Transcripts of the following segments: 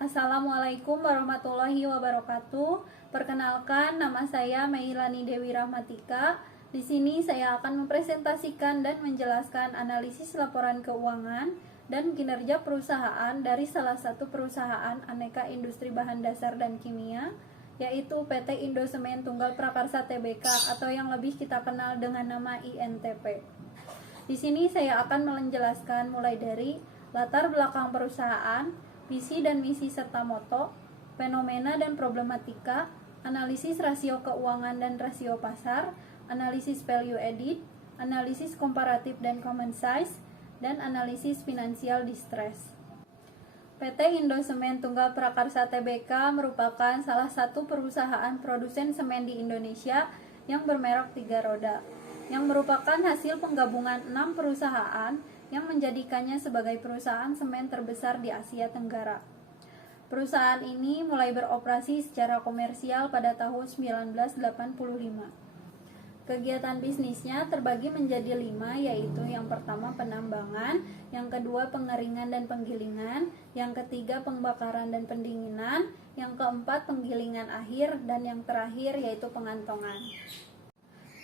Assalamualaikum warahmatullahi wabarakatuh. Perkenalkan, nama saya Meilani Dewi Rahmatika. Di sini saya akan mempresentasikan dan menjelaskan analisis laporan keuangan dan kinerja perusahaan dari salah satu perusahaan aneka industri bahan dasar dan kimia, yaitu PT Indosemen Tunggal Prakarsa Tbk atau yang lebih kita kenal dengan nama INTP. Di sini saya akan menjelaskan mulai dari latar belakang perusahaan, visi dan misi serta moto, fenomena dan problematika, analisis rasio keuangan dan rasio pasar, analisis value added, analisis komparatif dan common size, dan analisis finansial distress. PT Indosemen Tunggal Prakarsa Tbk merupakan salah satu perusahaan produsen semen di Indonesia yang bermerek 3 roda, yang merupakan hasil penggabungan 6 perusahaan yang menjadikannya sebagai perusahaan semen terbesar di Asia Tenggara. Perusahaan ini mulai beroperasi secara komersial pada tahun 1985. Kegiatan bisnisnya terbagi menjadi 5, yaitu yang pertama penambangan, yang kedua pengeringan dan penggilingan, yang ketiga pembakaran dan pendinginan, yang keempat penggilingan akhir, dan yang terakhir yaitu pengantongan.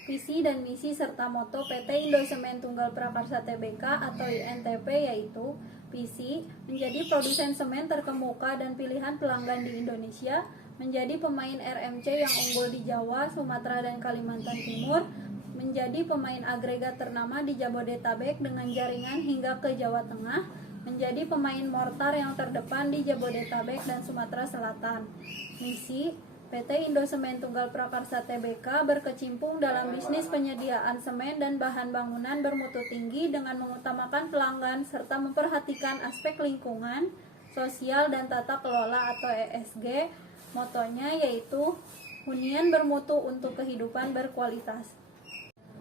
Visi dan misi serta moto PT Indosemen Tunggal Prakarsa Tbk atau INTP yaitu: visi, menjadi produsen semen terkemuka dan pilihan pelanggan di Indonesia, menjadi pemain RMC yang unggul di Jawa, Sumatera, dan Kalimantan Timur, menjadi pemain agregat ternama di Jabodetabek dengan jaringan hingga ke Jawa Tengah, menjadi pemain mortar yang terdepan di Jabodetabek dan Sumatera Selatan. Misi, PT Indosemen Tunggal Prakarsa Tbk berkecimpung dalam bisnis penyediaan semen dan bahan bangunan bermutu tinggi dengan mengutamakan pelanggan serta memperhatikan aspek lingkungan, sosial, dan tata kelola atau ESG. Motonya yaitu hunian bermutu untuk kehidupan berkualitas.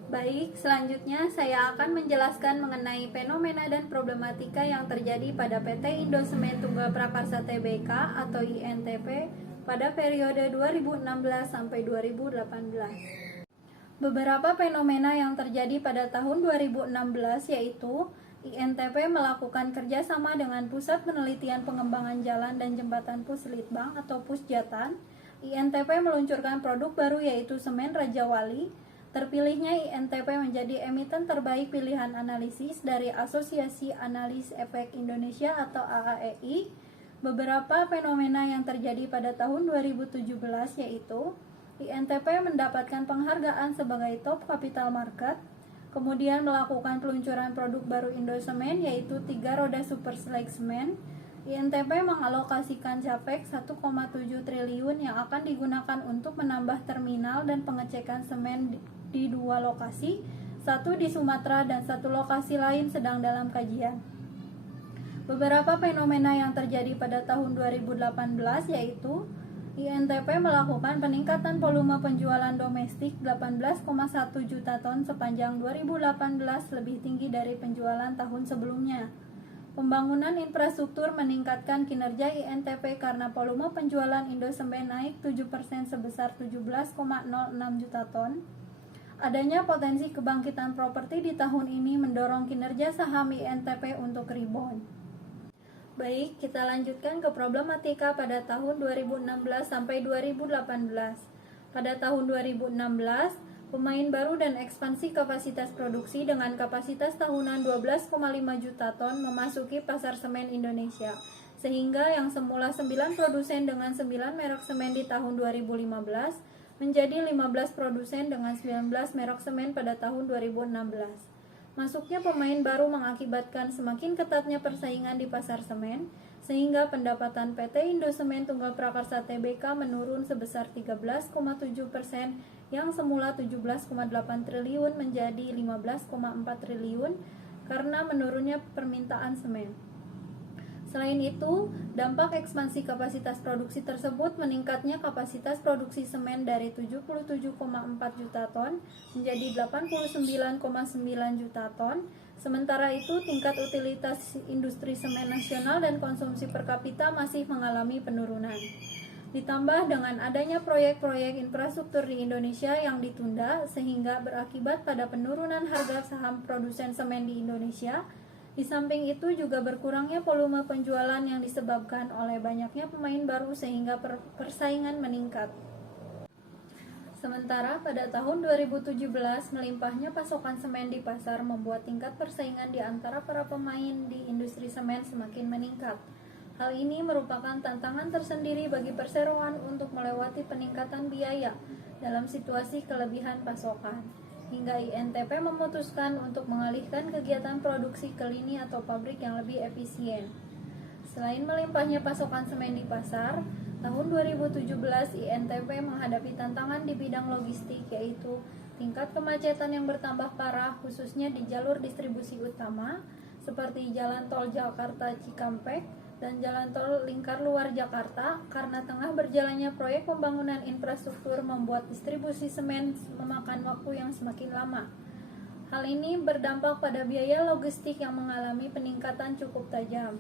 Baik, selanjutnya saya akan menjelaskan mengenai fenomena dan problematika yang terjadi pada PT Indosemen Tunggal Prakarsa Tbk atau INTP pada periode 2016 sampai 2018. Beberapa fenomena yang terjadi pada tahun 2016 yaitu INTP melakukan kerjasama dengan Pusat Penelitian Pengembangan Jalan dan Jembatan Puslitbang atau Pusjatan. INTP meluncurkan produk baru yaitu semen Raja Wali. Terpilihnya INTP menjadi emiten terbaik pilihan analisis dari Asosiasi Analis Efek Indonesia atau AAEI. Beberapa fenomena yang terjadi pada tahun 2017 yaitu INTP mendapatkan penghargaan sebagai top capital market, kemudian melakukan peluncuran produk baru Indosemen yaitu 3 roda super slag semen. INTP mengalokasikan capex 1,7 triliun yang akan digunakan untuk menambah terminal dan pengecekan semen di 2 lokasi, satu di Sumatera dan 1 lokasi lain sedang dalam kajian. Beberapa fenomena yang terjadi pada tahun 2018 yaitu INTP melakukan peningkatan volume penjualan domestik 18,1 juta ton sepanjang 2018 lebih tinggi dari penjualan tahun sebelumnya. Pembangunan infrastruktur meningkatkan kinerja INTP karena volume penjualan Indosemen naik 7% sebesar 17,06 juta ton. Adanya potensi kebangkitan properti di tahun ini mendorong kinerja saham INTP untuk rebound. Baik, kita lanjutkan ke problematika pada tahun 2016 sampai 2018. Pada tahun 2016, pemain baru dan ekspansi kapasitas produksi dengan kapasitas tahunan 12,5 juta ton memasuki pasar semen Indonesia. Sehingga yang semula 9 produsen dengan 9 merek semen di tahun 2015 menjadi 15 produsen dengan 19 merek semen pada tahun 2016. Masuknya pemain baru mengakibatkan semakin ketatnya persaingan di pasar semen, sehingga pendapatan PT Indosemen Tunggal Prakarsa Tbk menurun sebesar 13,7%, yang semula 17,8 triliun menjadi 15,4 triliun karena menurunnya permintaan semen. Selain itu, dampak ekspansi kapasitas produksi tersebut meningkatnya kapasitas produksi semen dari 77,4 juta ton menjadi 89,9 juta ton. Sementara itu, tingkat utilitas industri semen nasional dan konsumsi per kapita masih mengalami penurunan. Ditambah dengan adanya proyek-proyek infrastruktur di Indonesia yang ditunda sehingga berakibat pada penurunan harga saham produsen semen di Indonesia. Di samping itu juga berkurangnya volume penjualan yang disebabkan oleh banyaknya pemain baru sehingga persaingan meningkat. Sementara pada tahun 2017, melimpahnya pasokan semen di pasar membuat tingkat persaingan di antara para pemain di industri semen semakin meningkat. Hal ini merupakan tantangan tersendiri bagi perseroan untuk melewati peningkatan biaya dalam situasi kelebihan pasokan. Hingga INTP memutuskan untuk mengalihkan kegiatan produksi ke lini atau pabrik yang lebih efisien. Selain melimpahnya pasokan semen di pasar, tahun 2017 INTP menghadapi tantangan di bidang logistik, yaitu tingkat kemacetan yang bertambah parah khususnya di jalur distribusi utama seperti jalan tol Jakarta Cikampek dan jalan tol lingkar luar Jakarta, karena tengah berjalannya proyek pembangunan infrastruktur membuat distribusi semen memakan waktu yang semakin lama. Hal ini berdampak pada biaya logistik yang mengalami peningkatan cukup tajam.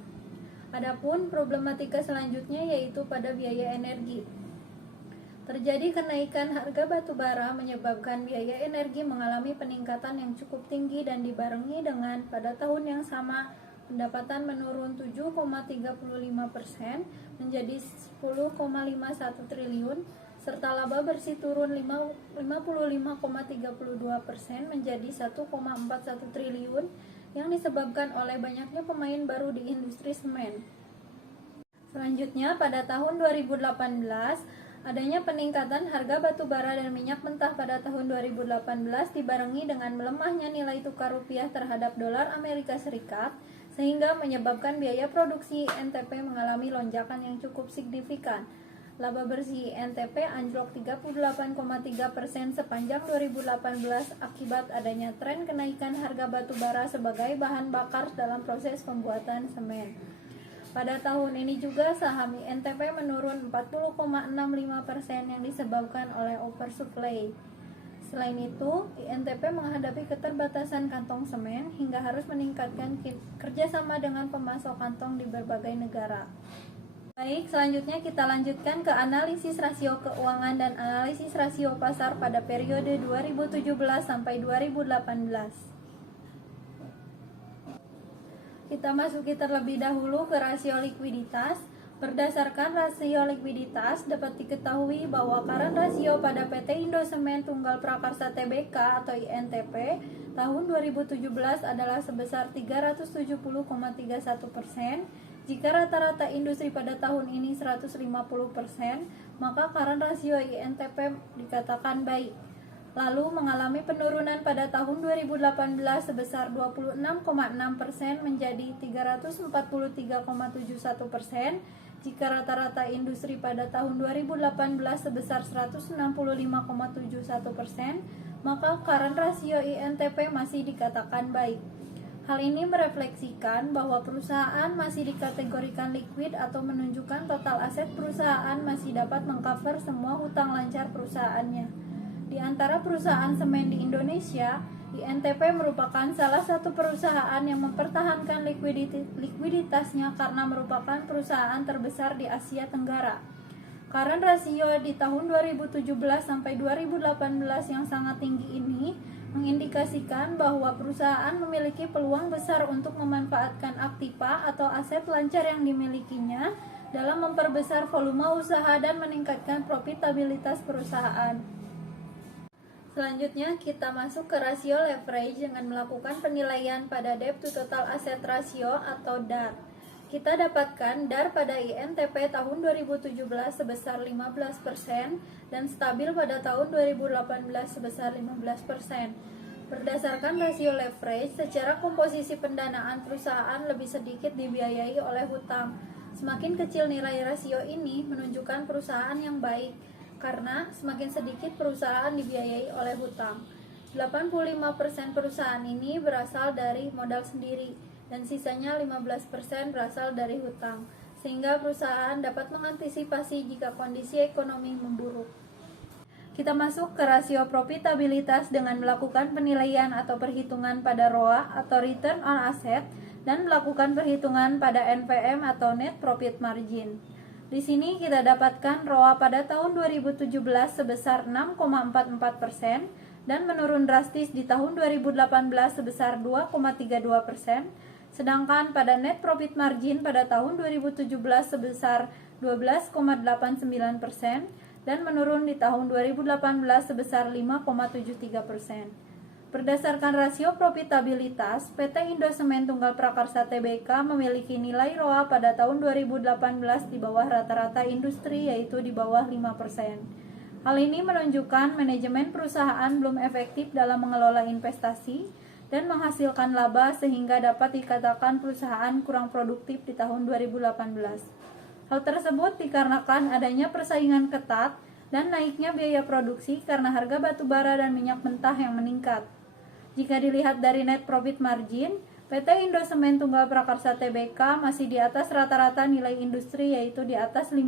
Adapun problematika selanjutnya yaitu pada biaya energi. Terjadi kenaikan harga batu bara menyebabkan biaya energi mengalami peningkatan yang cukup tinggi dan dibarengi dengan pada tahun yang sama pendapatan menurun 7,35% menjadi 10,51 triliun serta laba bersih turun 55,32% menjadi 1,41 triliun yang disebabkan oleh banyaknya pemain baru di industri semen. Selanjutnya, pada tahun 2018, adanya peningkatan harga batu bara dan minyak mentah pada tahun 2018 dibarengi dengan melemahnya nilai tukar rupiah terhadap dolar Amerika Serikat, sehingga menyebabkan biaya produksi INTP mengalami lonjakan yang cukup signifikan. Laba bersih INTP anjlok 38,3% sepanjang 2018 akibat adanya tren kenaikan harga batu bara sebagai bahan bakar dalam proses pembuatan semen. Pada tahun ini juga saham INTP menurun 40,65% yang disebabkan oleh oversupply. Selain itu, INTP menghadapi keterbatasan kantong semen hingga harus meningkatkan kerjasama dengan pemasok kantong di berbagai negara. Baik, selanjutnya kita lanjutkan ke analisis rasio keuangan dan analisis rasio pasar pada periode 2017 sampai 2018. Kita masuki terlebih dahulu ke rasio likuiditas. Berdasarkan rasio likuiditas, dapat diketahui bahwa current rasio pada PT Indosemen Tunggal Prakarsa Tbk atau INTP tahun 2017 adalah sebesar 370,31%. Jika rata-rata industri pada tahun ini 150%, maka current rasio INTP dikatakan baik. Lalu mengalami penurunan pada tahun 2018 sebesar 26,6% menjadi 343,71%. Jika rata-rata industri pada tahun 2018 sebesar 165,71%, maka current rasio INTP masih dikatakan baik. Hal ini merefleksikan bahwa perusahaan masih dikategorikan liquid atau menunjukkan total aset perusahaan masih dapat mengcover semua hutang lancar perusahaannya. Di antara perusahaan semen di Indonesia, INTP merupakan salah satu perusahaan yang mempertahankan likuiditasnya karena merupakan perusahaan terbesar di Asia Tenggara. Current rasio di tahun 2017 sampai 2018 yang sangat tinggi ini mengindikasikan bahwa perusahaan memiliki peluang besar untuk memanfaatkan aktiva atau aset lancar yang dimilikinya dalam memperbesar volume usaha dan meningkatkan profitabilitas perusahaan. Selanjutnya kita masuk ke rasio leverage dengan melakukan penilaian pada debt to total asset ratio atau DAR. Kita dapatkan DAR pada INTP tahun 2017 sebesar 15% dan stabil pada tahun 2018 sebesar 15%. Berdasarkan rasio leverage, secara komposisi pendanaan perusahaan lebih sedikit dibiayai oleh hutang. Semakin kecil nilai rasio ini menunjukkan perusahaan yang baik, karena semakin sedikit perusahaan dibiayai oleh hutang. 85% perusahaan ini berasal dari modal sendiri dan sisanya 15% berasal dari hutang, sehingga perusahaan dapat mengantisipasi jika kondisi ekonomi memburuk. Kita masuk ke rasio profitabilitas dengan melakukan penilaian atau perhitungan pada ROA atau Return on Asset dan melakukan perhitungan pada NPM atau Net Profit Margin. Di sini kita dapatkan ROA pada tahun 2017 sebesar 6,44% dan menurun drastis di tahun 2018 sebesar 2,32%, Sedangkan pada net profit margin pada tahun 2017 sebesar 12,89% dan menurun di tahun 2018 sebesar 5,73%. Berdasarkan rasio profitabilitas, PT Indosemen Tunggal Prakarsa Tbk memiliki nilai ROA pada tahun 2018 di bawah rata-rata industri, yaitu di bawah 5%. Hal ini menunjukkan manajemen perusahaan belum efektif dalam mengelola investasi dan menghasilkan laba sehingga dapat dikatakan perusahaan kurang produktif di tahun 2018. Hal tersebut dikarenakan adanya persaingan ketat dan naiknya biaya produksi karena harga batu bara dan minyak mentah yang meningkat. Jika dilihat dari net profit margin, PT Indosemen Tunggal Prakarsa Tbk masih di atas rata-rata nilai industri, yaitu di atas 5%.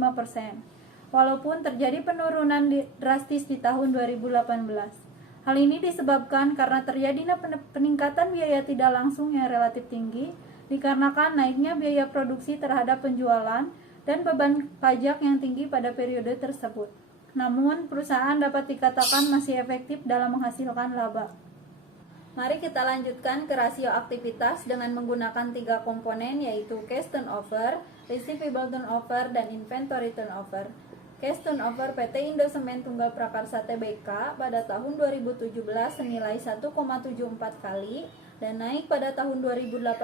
Walaupun terjadi penurunan drastis di tahun 2018. Hal ini disebabkan karena terjadinya peningkatan biaya tidak langsung yang relatif tinggi, dikarenakan naiknya biaya produksi terhadap penjualan dan beban pajak yang tinggi pada periode tersebut. Namun, perusahaan dapat dikatakan masih efektif dalam menghasilkan laba. Mari kita lanjutkan ke rasio aktivitas dengan menggunakan 3 komponen, yaitu cash turnover, receivable turnover, dan inventory turnover. Cash turnover PT Indosemen Tunggal Prakarsa Tbk pada tahun 2017 senilai 1,74 kali dan naik pada tahun 2018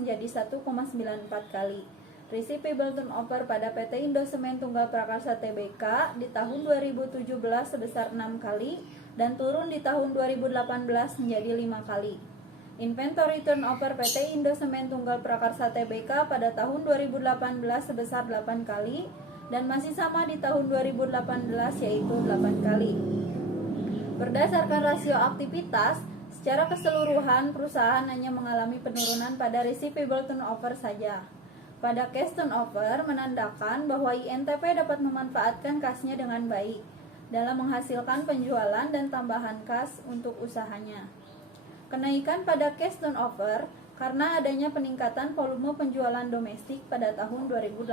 menjadi 1,94 kali. Receivable turnover pada PT Indosemen Tunggal Prakarsa Tbk di tahun 2017 sebesar 6 kali dan turun di tahun 2018 menjadi 5 kali. Inventory turnover PT Indosemen Tunggal Prakarsa Tbk pada tahun 2018 sebesar 8 kali dan masih sama di tahun 2018, yaitu 8 kali. Berdasarkan rasio aktivitas, secara keseluruhan perusahaan hanya mengalami penurunan pada receivable turnover saja. Pada cash turnover menandakan bahwa INTP dapat memanfaatkan kasnya dengan baik dalam menghasilkan penjualan dan tambahan kas untuk usahanya. Kenaikan pada cash turnover karena adanya peningkatan volume penjualan domestik pada tahun 2018.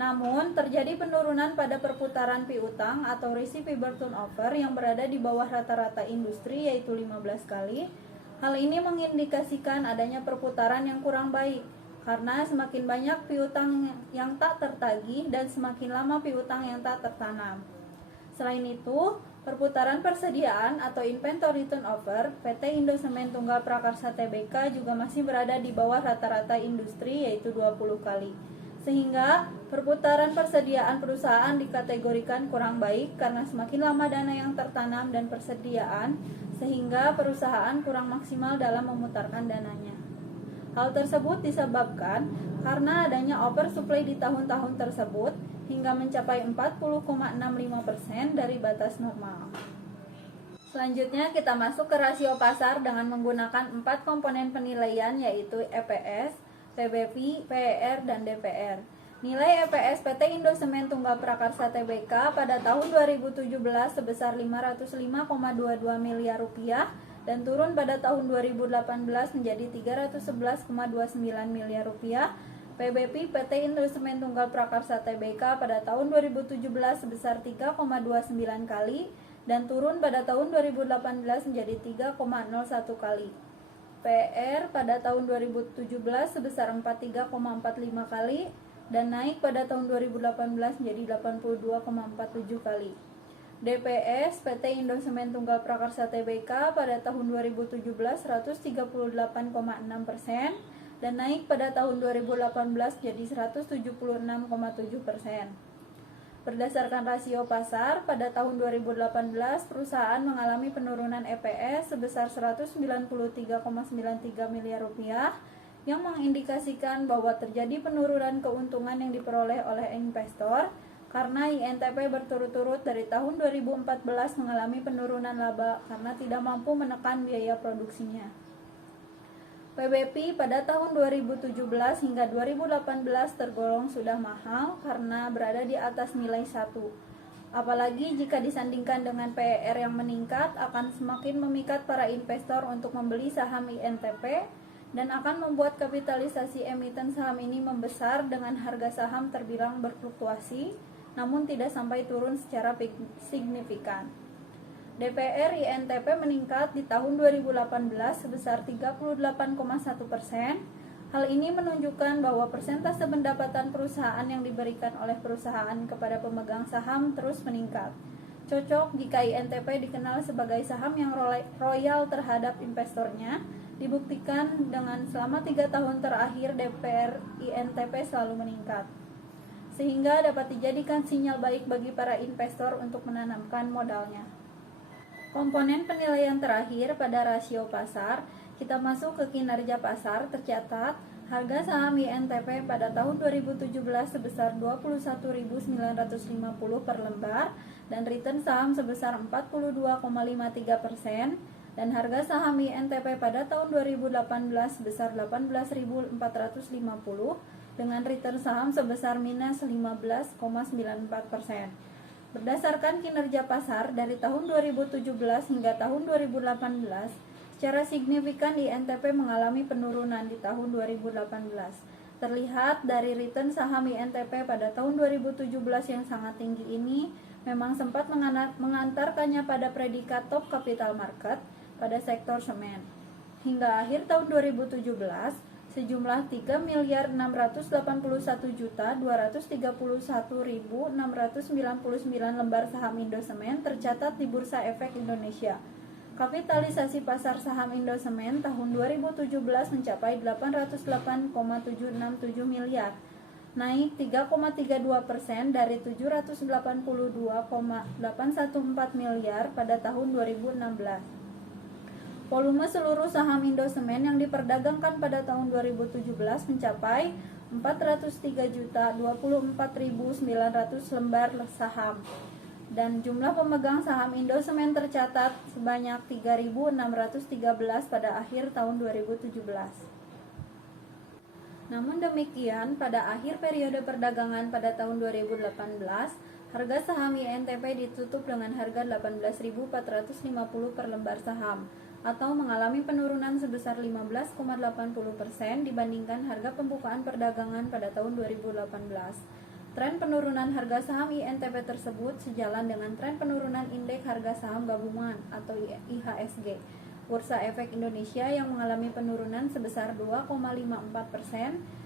Namun, terjadi penurunan pada perputaran piutang atau receivable turnover yang berada di bawah rata-rata industri, yaitu 15 kali. Hal ini mengindikasikan adanya perputaran yang kurang baik karena semakin banyak piutang yang tak tertagih dan semakin lama piutang yang tak tertanam. Selain itu, perputaran persediaan atau inventory turnover PT Indosemen Tunggal Prakarsa Tbk juga masih berada di bawah rata-rata industri, yaitu 20 kali. Sehingga perputaran persediaan perusahaan dikategorikan kurang baik karena semakin lama dana yang tertanam dan persediaan, sehingga perusahaan kurang maksimal dalam memutarkan dananya. Hal tersebut disebabkan karena adanya oversupply di tahun-tahun tersebut hingga mencapai 40,65% dari batas normal. Selanjutnya kita masuk ke rasio pasar dengan menggunakan 4 komponen penilaian, yaitu EPS, PBV, PER, dan DPR. Nilai EPS PT Indosemen Tunggal Prakarsa Tbk pada tahun 2017 sebesar 505,22 miliar rupiah dan turun pada tahun 2018 menjadi 311,29 miliar rupiah. PBV PT Indosemen Tunggal Prakarsa Tbk pada tahun 2017 sebesar 3,29 kali dan turun pada tahun 2018 menjadi 3,01 kali. PR pada tahun 2017 sebesar 43,45 kali dan naik pada tahun 2018 menjadi 82,47 kali. DPS PT Indosemen Tunggal Prakarsa Tbk pada tahun 2017 138,6% dan naik pada tahun 2018 jadi 176,7%. Berdasarkan rasio pasar, pada tahun 2018 perusahaan mengalami penurunan EPS sebesar 193,93 miliar rupiah yang mengindikasikan bahwa terjadi penurunan keuntungan yang diperoleh oleh investor karena INTP berturut-turut dari tahun 2014 mengalami penurunan laba karena tidak mampu menekan biaya produksinya. PBV pada tahun 2017 hingga 2018 tergolong sudah mahal karena berada di atas nilai 1. Apalagi jika disandingkan dengan PER yang meningkat akan semakin memikat para investor untuk membeli saham INTP dan akan membuat kapitalisasi emiten saham ini membesar dengan harga saham terbilang berfluktuasi namun tidak sampai turun secara signifikan. DPR INTP meningkat di tahun 2018 sebesar 38,1%. Hal ini menunjukkan bahwa persentase pendapatan perusahaan yang diberikan oleh perusahaan kepada pemegang saham terus meningkat. Cocok jika INTP dikenal sebagai saham yang royal terhadap investornya, dibuktikan dengan selama 3 tahun terakhir DPR INTP selalu meningkat, sehingga dapat dijadikan sinyal baik bagi para investor untuk menanamkan modalnya. Komponen penilaian terakhir pada rasio pasar, kita masuk ke kinerja pasar. Tercatat harga saham INTP pada tahun 2017 sebesar 21.950 per lembar dan return saham sebesar 42,53%, dan harga saham INTP pada tahun 2018 sebesar 18.450 dengan return saham sebesar minus 15,94%. Berdasarkan kinerja pasar dari tahun 2017 hingga tahun 2018, secara signifikan INTP mengalami penurunan di tahun 2018. Terlihat dari return saham INTP pada tahun 2017 yang sangat tinggi ini memang sempat mengantarkannya pada predikat top capital market pada sektor semen. Hingga akhir tahun 2017, sejumlah 3.231.231.699 lembar saham Indosemen tercatat di Bursa Efek Indonesia. Kapitalisasi pasar saham Indosemen tahun 2017 mencapai 808,767 miliar, naik 3,32% dari 782,814 miliar pada tahun 2016. Volume seluruh saham Indosemen yang diperdagangkan pada tahun 2017 mencapai 403.024.900 lembar saham, dan jumlah pemegang saham Indosemen tercatat sebanyak 3.613 pada akhir tahun 2017. Namun demikian, pada akhir periode perdagangan pada tahun 2018, harga saham INTP ditutup dengan harga 18.450 per lembar saham, atau mengalami penurunan sebesar 15,80% dibandingkan harga pembukaan perdagangan pada tahun 2018. Tren penurunan harga saham INTP tersebut sejalan dengan tren penurunan indeks harga saham gabungan atau IHSG Bursa Efek Indonesia yang mengalami penurunan sebesar 2,54%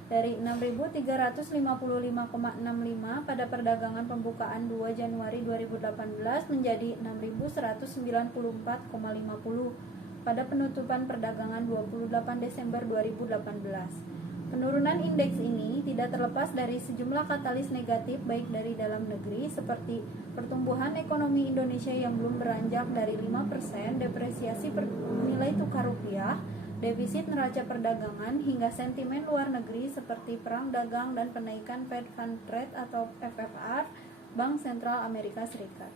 dari 6.355,65 pada perdagangan pembukaan 2 Januari 2018 menjadi 6.194,50 pada penutupan perdagangan 28 Desember 2018. Penurunan indeks ini tidak terlepas dari sejumlah katalis negatif baik dari dalam negeri seperti pertumbuhan ekonomi Indonesia yang belum beranjak dari 5%, depresiasi nilai tukar rupiah, defisit neraca perdagangan, hingga sentimen luar negeri seperti perang dagang dan penaikan Fed Fund Rate atau FFR, Bank Sentral Amerika Serikat.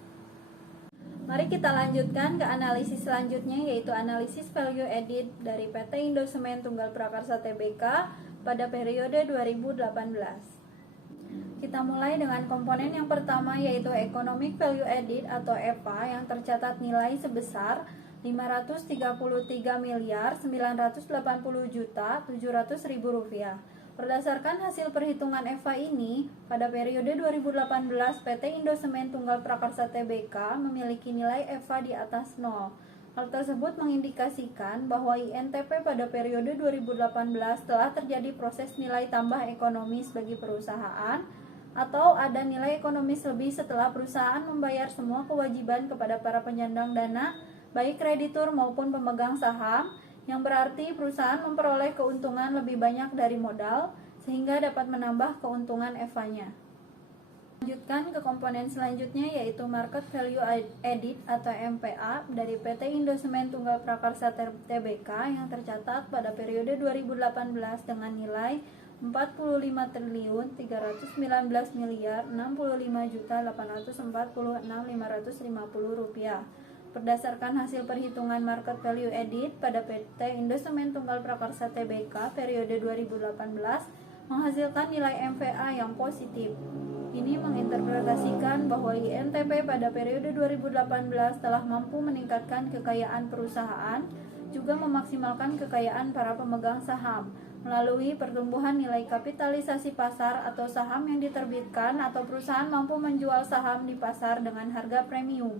Mari kita lanjutkan ke analisis selanjutnya, yaitu analisis value added dari PT Indosemen Tunggal Prakarsa Tbk pada periode 2018. Kita mulai dengan komponen yang pertama, yaitu Economic Value Added atau EVA yang tercatat nilai sebesar 533.980.700.000 rupiah. Berdasarkan hasil perhitungan EVA ini, pada periode 2018 PT Indosemen Tunggal Prakarsa Tbk memiliki nilai EVA di atas 0. Hal tersebut mengindikasikan bahwa INTP pada periode 2018 telah terjadi proses nilai tambah ekonomis bagi perusahaan, atau ada nilai ekonomis lebih setelah perusahaan membayar semua kewajiban kepada para penyandang dana, baik kreditur maupun pemegang saham, yang berarti perusahaan memperoleh keuntungan lebih banyak dari modal, sehingga dapat menambah keuntungan EVA-nya. Lanjutkan ke komponen selanjutnya, yaitu Market Value Added atau MPA dari PT Indosemen Tunggal Prakarsa Tbk yang tercatat pada periode 2018 dengan nilai 45.395.065.846.550 rupiah. Berdasarkan hasil perhitungan market value added pada PT Indosemen Tunggal Prakarsa Tbk periode 2018 menghasilkan nilai MVA yang positif. Ini menginterpretasikan bahwa INTP pada periode 2018 telah mampu meningkatkan kekayaan perusahaan, juga memaksimalkan kekayaan para pemegang saham melalui pertumbuhan nilai kapitalisasi pasar atau saham yang diterbitkan, atau perusahaan mampu menjual saham di pasar dengan harga premium.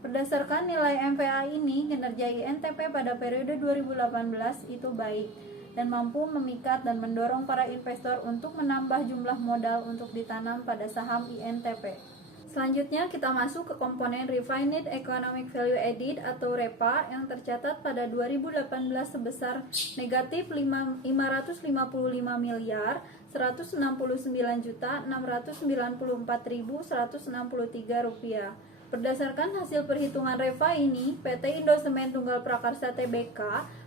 Berdasarkan nilai MVA ini, kinerja INTP pada periode 2018 itu baik dan mampu memikat dan mendorong para investor untuk menambah jumlah modal untuk ditanam pada saham INTP. Selanjutnya kita masuk ke komponen Refined Economic Value Added atau REPA yang tercatat pada 2018 sebesar negatif 555 miliar 169.694.163 rupiah. Berdasarkan hasil perhitungan REPA ini, PT Indo Semen Tunggal Prakarsa Tbk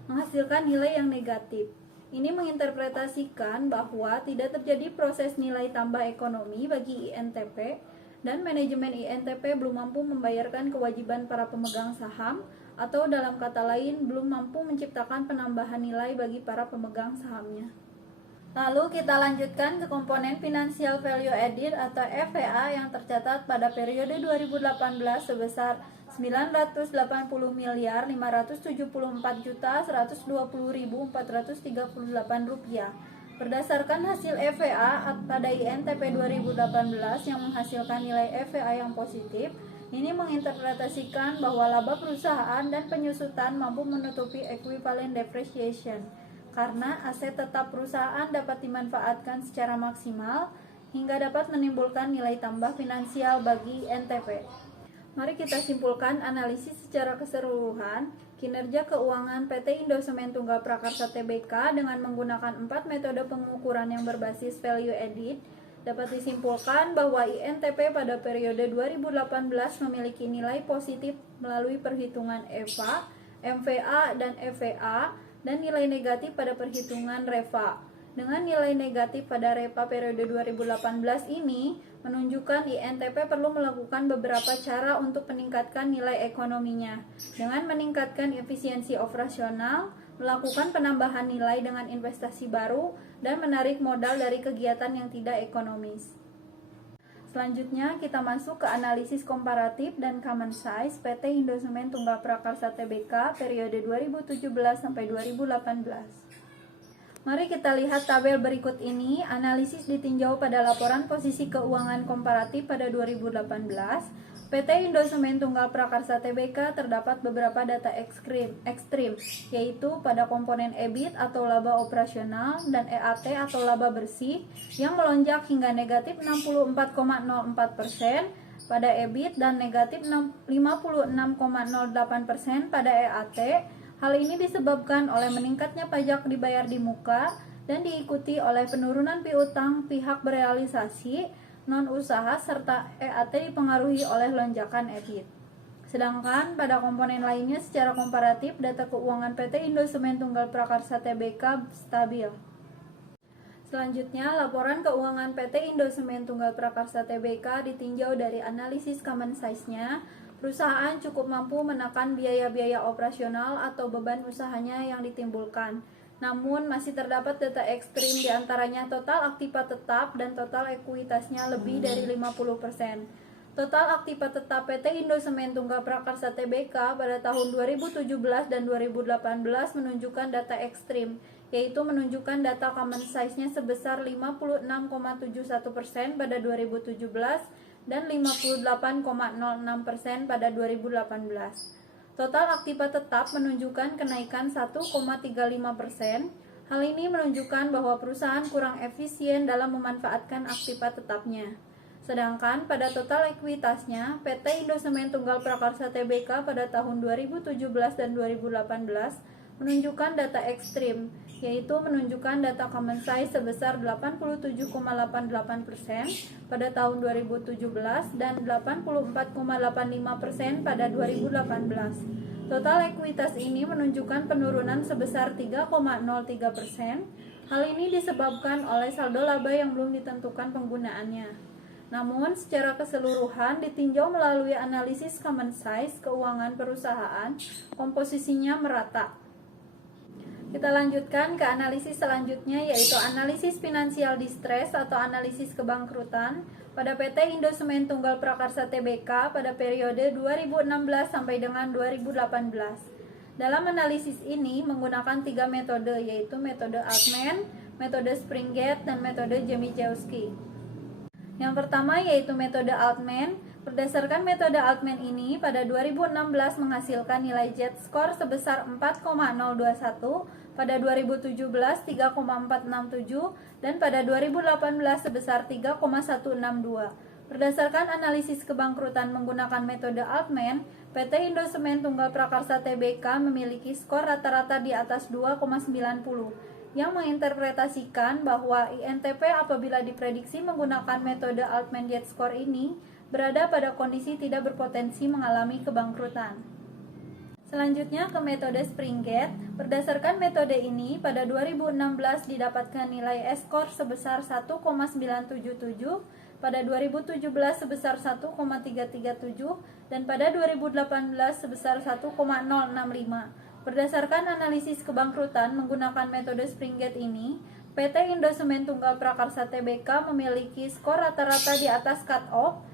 menghasilkan nilai yang negatif. Ini menginterpretasikan bahwa tidak terjadi proses nilai tambah ekonomi bagi INTP dan manajemen INTP belum mampu membayarkan kewajiban para pemegang saham atau dalam kata lain belum mampu menciptakan penambahan nilai bagi para pemegang sahamnya. Lalu kita lanjutkan ke komponen Financial Value Added atau FVA yang tercatat pada periode 2018 sebesar 980 miliar 574.120.438 rupiah. Berdasarkan hasil FVA pada INTP 2018 yang menghasilkan nilai FVA yang positif, ini menginterpretasikan bahwa laba perusahaan dan penyusutan mampu menutupi equivalent depreciation karena aset tetap perusahaan dapat dimanfaatkan secara maksimal hingga dapat menimbulkan nilai tambah finansial bagi INTP. Mari kita simpulkan analisis secara keseluruhan kinerja keuangan PT Indo Semen Tunggal Prakarsa Tbk dengan menggunakan 4 metode pengukuran yang berbasis value added. Dapat disimpulkan bahwa INTP pada periode 2018 memiliki nilai positif melalui perhitungan EVA, MVA, dan EVA, dan nilai negatif pada perhitungan REVA. Dengan nilai negatif pada REVA periode 2018 ini menunjukkan INTP perlu melakukan beberapa cara untuk meningkatkan nilai ekonominya dengan meningkatkan efisiensi operasional, melakukan penambahan nilai dengan investasi baru, dan menarik modal dari kegiatan yang tidak ekonomis. Selanjutnya kita masuk ke analisis komparatif dan common size PT Indo Semen Tunggal Prakarsa Tbk periode 2017 sampai 2018. Mari kita lihat tabel berikut ini. Analisis ditinjau pada laporan posisi keuangan komparatif pada 2018. PT Indo Semen Tunggal Prakarsa Tbk terdapat beberapa data ekstrim, yaitu pada komponen EBIT atau laba operasional dan EAT atau laba bersih yang melonjak hingga negatif 64,04% pada EBIT dan negatif 56,08% pada EAT. Hal ini disebabkan oleh meningkatnya pajak dibayar di muka dan diikuti oleh penurunan piutang pihak berealisasi non-usaha serta EAT dipengaruhi oleh lonjakan EBIT. Sedangkan pada komponen lainnya secara komparatif data keuangan PT Indo Semen Tunggal Prakarsa Tbk stabil. Selanjutnya, laporan keuangan PT Indo Semen Tunggal Prakarsa Tbk ditinjau dari analisis common size-nya. Perusahaan cukup mampu menekan biaya-biaya operasional atau beban usahanya yang ditimbulkan. Namun masih terdapat data ekstrim diantaranya total aktiva tetap dan total ekuitasnya lebih dari 50%. Total aktiva tetap PT Indo Semen Tunggal Prakarsa Tbk pada tahun 2017 dan 2018 menunjukkan data ekstrim, yaitu menunjukkan data common size-nya sebesar 56,71% pada 2017 dan 58,06% pada 2018. Total aktiva tetap menunjukkan kenaikan 1,35%. Hal ini menunjukkan bahwa perusahaan kurang efisien dalam memanfaatkan aktiva tetapnya. Sedangkan pada total ekuitasnya, PT Indo Semen Tunggal Prakarsa Tbk pada tahun 2017 dan 2018 menunjukkan data ekstrim, yaitu menunjukkan data common size sebesar 87,88% pada tahun 2017 dan 84,85% pada 2018. Total ekuitas ini menunjukkan penurunan sebesar 3,03%. Hal ini disebabkan oleh saldo laba yang belum ditentukan penggunaannya. Namun, secara keseluruhan ditinjau melalui analisis common size keuangan perusahaan, komposisinya merata. Kita lanjutkan ke analisis selanjutnya, yaitu analisis finansial distress atau analisis kebangkrutan pada PT Indo Semen Tunggal Prakarsa Tbk pada periode 2016 sampai dengan 2018. Dalam analisis ini menggunakan 3 metode, yaitu metode Altman, metode Springate, dan metode Jemichowski. Yang pertama yaitu metode Altman. Berdasarkan metode Altman ini, pada 2016 menghasilkan nilai Z-score sebesar 4,021, pada 2017 3,467, dan pada 2018 sebesar 3,162. Berdasarkan analisis kebangkrutan menggunakan metode Altman, PT Indosemen Tunggal Prakarsa Tbk memiliki skor rata-rata di atas 2,90, yang menginterpretasikan bahwa INTP apabila diprediksi menggunakan metode Altman Z-score ini berada pada kondisi tidak berpotensi mengalami kebangkrutan. Selanjutnya ke metode Springate. Berdasarkan metode ini, pada 2016 didapatkan nilai S-score sebesar 1,977, pada 2017 sebesar 1,337, dan pada 2018 sebesar 1,065. Berdasarkan analisis kebangkrutan menggunakan metode Springate ini, PT Indosemen Tunggal Prakarsa Tbk memiliki skor rata-rata di atas cut-off,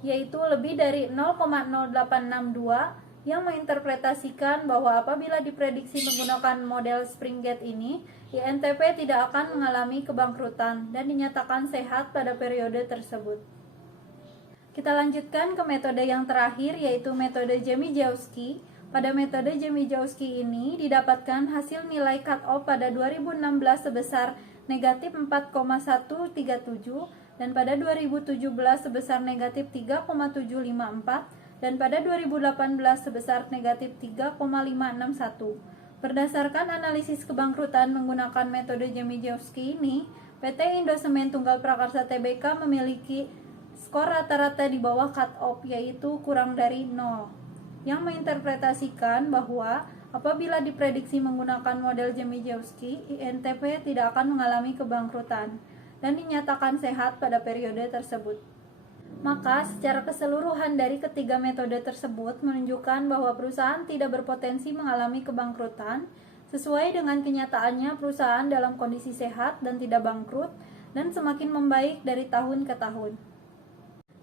yaitu lebih dari 0,0862, yang menginterpretasikan bahwa apabila diprediksi menggunakan model Springate ini, INTP tidak akan mengalami kebangkrutan dan dinyatakan sehat pada periode tersebut. Kita lanjutkan ke metode yang terakhir, yaitu metode Jemijewski. Pada metode Jemijewski ini didapatkan hasil nilai cut-off pada 2016 sebesar negatif 4,137, dan pada 2017 sebesar negatif 3,754, dan pada 2018 sebesar negatif 3,561. Berdasarkan analisis kebangkrutan menggunakan metode Jemijewski ini, PT Indosemen Tunggal Prakarsa Tbk memiliki skor rata-rata di bawah cut-off, yaitu kurang dari 0, yang menginterpretasikan bahwa apabila diprediksi menggunakan model Jemijewski, INTP tidak akan mengalami kebangkrutan dan dinyatakan sehat pada periode tersebut. Maka secara keseluruhan dari ketiga metode tersebut menunjukkan bahwa perusahaan tidak berpotensi mengalami kebangkrutan. Sesuai dengan kenyataannya, perusahaan dalam kondisi sehat dan tidak bangkrut dan semakin membaik dari tahun ke tahun.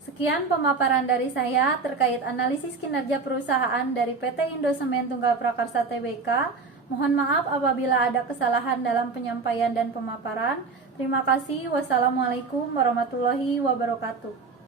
Sekian pemaparan dari saya terkait analisis kinerja perusahaan dari PT Indosemen Tunggal Prakarsa Tbk. Mohon maaf apabila ada kesalahan dalam penyampaian dan pemaparan. Terima kasih. Wassalamualaikum warahmatullahi wabarakatuh.